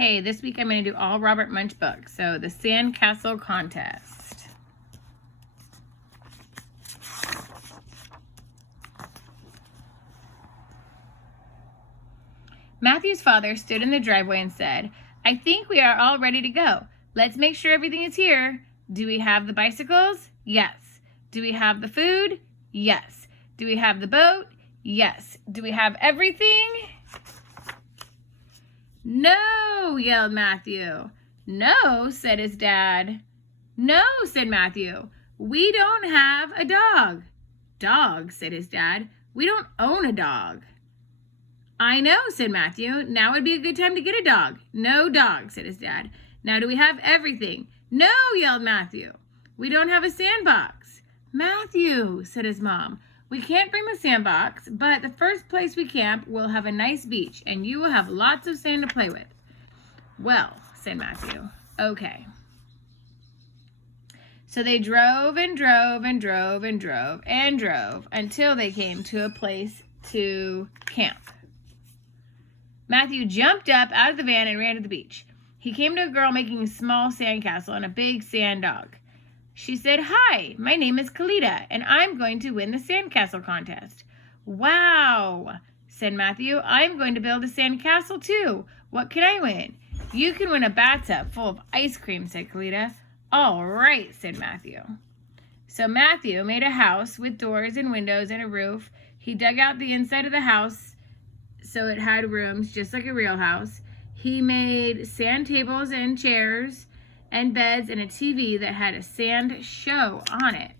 Okay, this week I'm going to do all Robert Munsch books. So, the Sandcastle Contest. Matthew's father stood in the driveway and said, "I think we are all ready to go. Let's make sure everything is here. Do we have the bicycles? Yes. Do we have the food? Yes. Do we have the boat? Yes. Do we have everything?" "No," yelled Matthew. "No," said his dad. "No," said Matthew. "We don't have a dog." "Dog," said his dad. "We don't own a dog." "I know," said Matthew. "Now would be a good time to get a dog." "No dog," said his dad. "Now do we have everything?" "No," yelled Matthew. "We don't have a sandbox." "Matthew," said his mom, "we can't bring the sandbox, but the first place we camp will have a nice beach, and you will have lots of sand to play with." "Well," said Matthew, "okay." So they drove and drove and drove and drove and drove until they came to a place to camp. Matthew jumped up out of the van and ran to the beach. He came to a girl making a small sandcastle and a big sand dog. She said, "Hi, my name is Kalita, and I'm going to win the sandcastle contest." "Wow," said Matthew. "I'm going to build a sandcastle too. What can I win?" "You can win a bathtub full of ice cream," said Kalita. "All right," said Matthew. So Matthew made a house with doors and windows and a roof. He dug out the inside of the house so it had rooms just like a real house. He made sand tables and chairs and beds and a TV that had a sand show on it.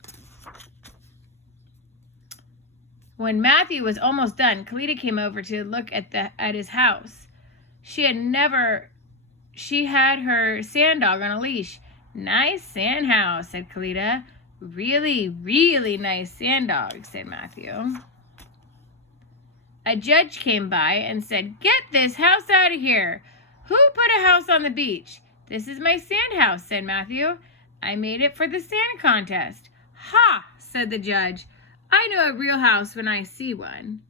When Matthew was almost done, Kalita came over to look at his house. She had her sand dog on a leash. "Nice sand house," said Kalita. "Really, really nice sand dog," said Matthew. A judge came by and said, "Get this house out of here. Who put a house on the beach?" "This is my sand house," said Matthew. "I made it for the sand contest." "Ha," said the judge. "I know a real house when I see one.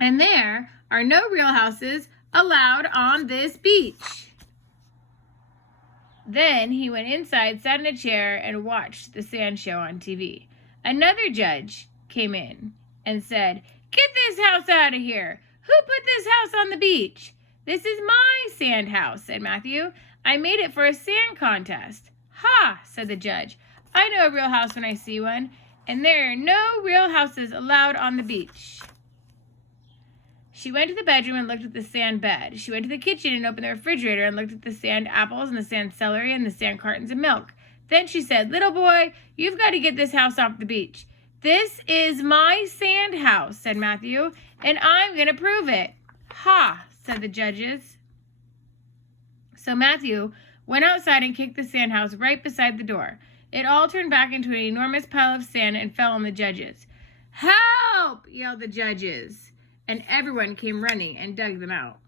And there are no real houses allowed on this beach." Then he went inside, sat in a chair, and watched the sand show on TV. Another judge came in and said, "Get this house out of here. Who put this house on the beach?" "This is my sand house," said Matthew. "I made it for a sand contest." "Ha," said the judge. "I know a real house when I see one, and there are no real houses allowed on the beach." She went to the bedroom and looked at the sand bed. She went to the kitchen and opened the refrigerator and looked at the sand apples and the sand celery and the sand cartons of milk. Then she said, "Little boy, you've got to get this house off the beach." "This is my sand house," said Matthew, "and I'm going to prove it." "Ha," said the judges. So Matthew went outside and kicked the sand house right beside the door. It all turned back into an enormous pile of sand and fell on the judges. "Help!" yelled the judges, and everyone came running and dug them out.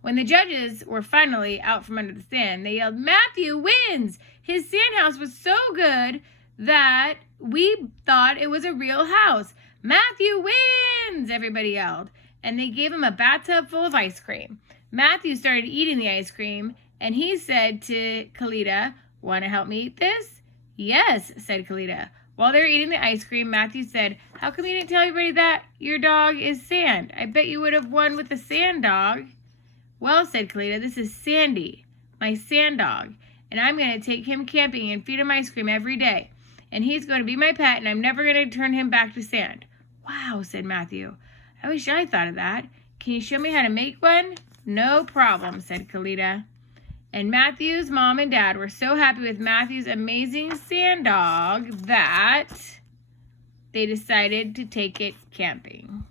When the judges were finally out from under the sand, they yelled, "Matthew wins! His sand house was so good that we thought it was a real house. Matthew wins!" everybody yelled. And they gave him a bathtub full of ice cream. Matthew started eating the ice cream, and he said to Kalita, "Want to help me eat this?" "Yes," said Kalita. While they were eating the ice cream, Matthew said, "How come you didn't tell everybody that your dog is Sand? I bet you would have won with the sand dog." "Well," said Kalita, "this is Sandy, my sand dog, and I'm going to take him camping and feed him ice cream every day. And he's going to be my pet, and I'm never going to turn him back to sand." "Wow," said Matthew. "I wish I thought of that. Can you show me how to make one?" "No problem," said Kalita. And Matthew's mom and dad were so happy with Matthew's amazing sand dog that they decided to take it camping.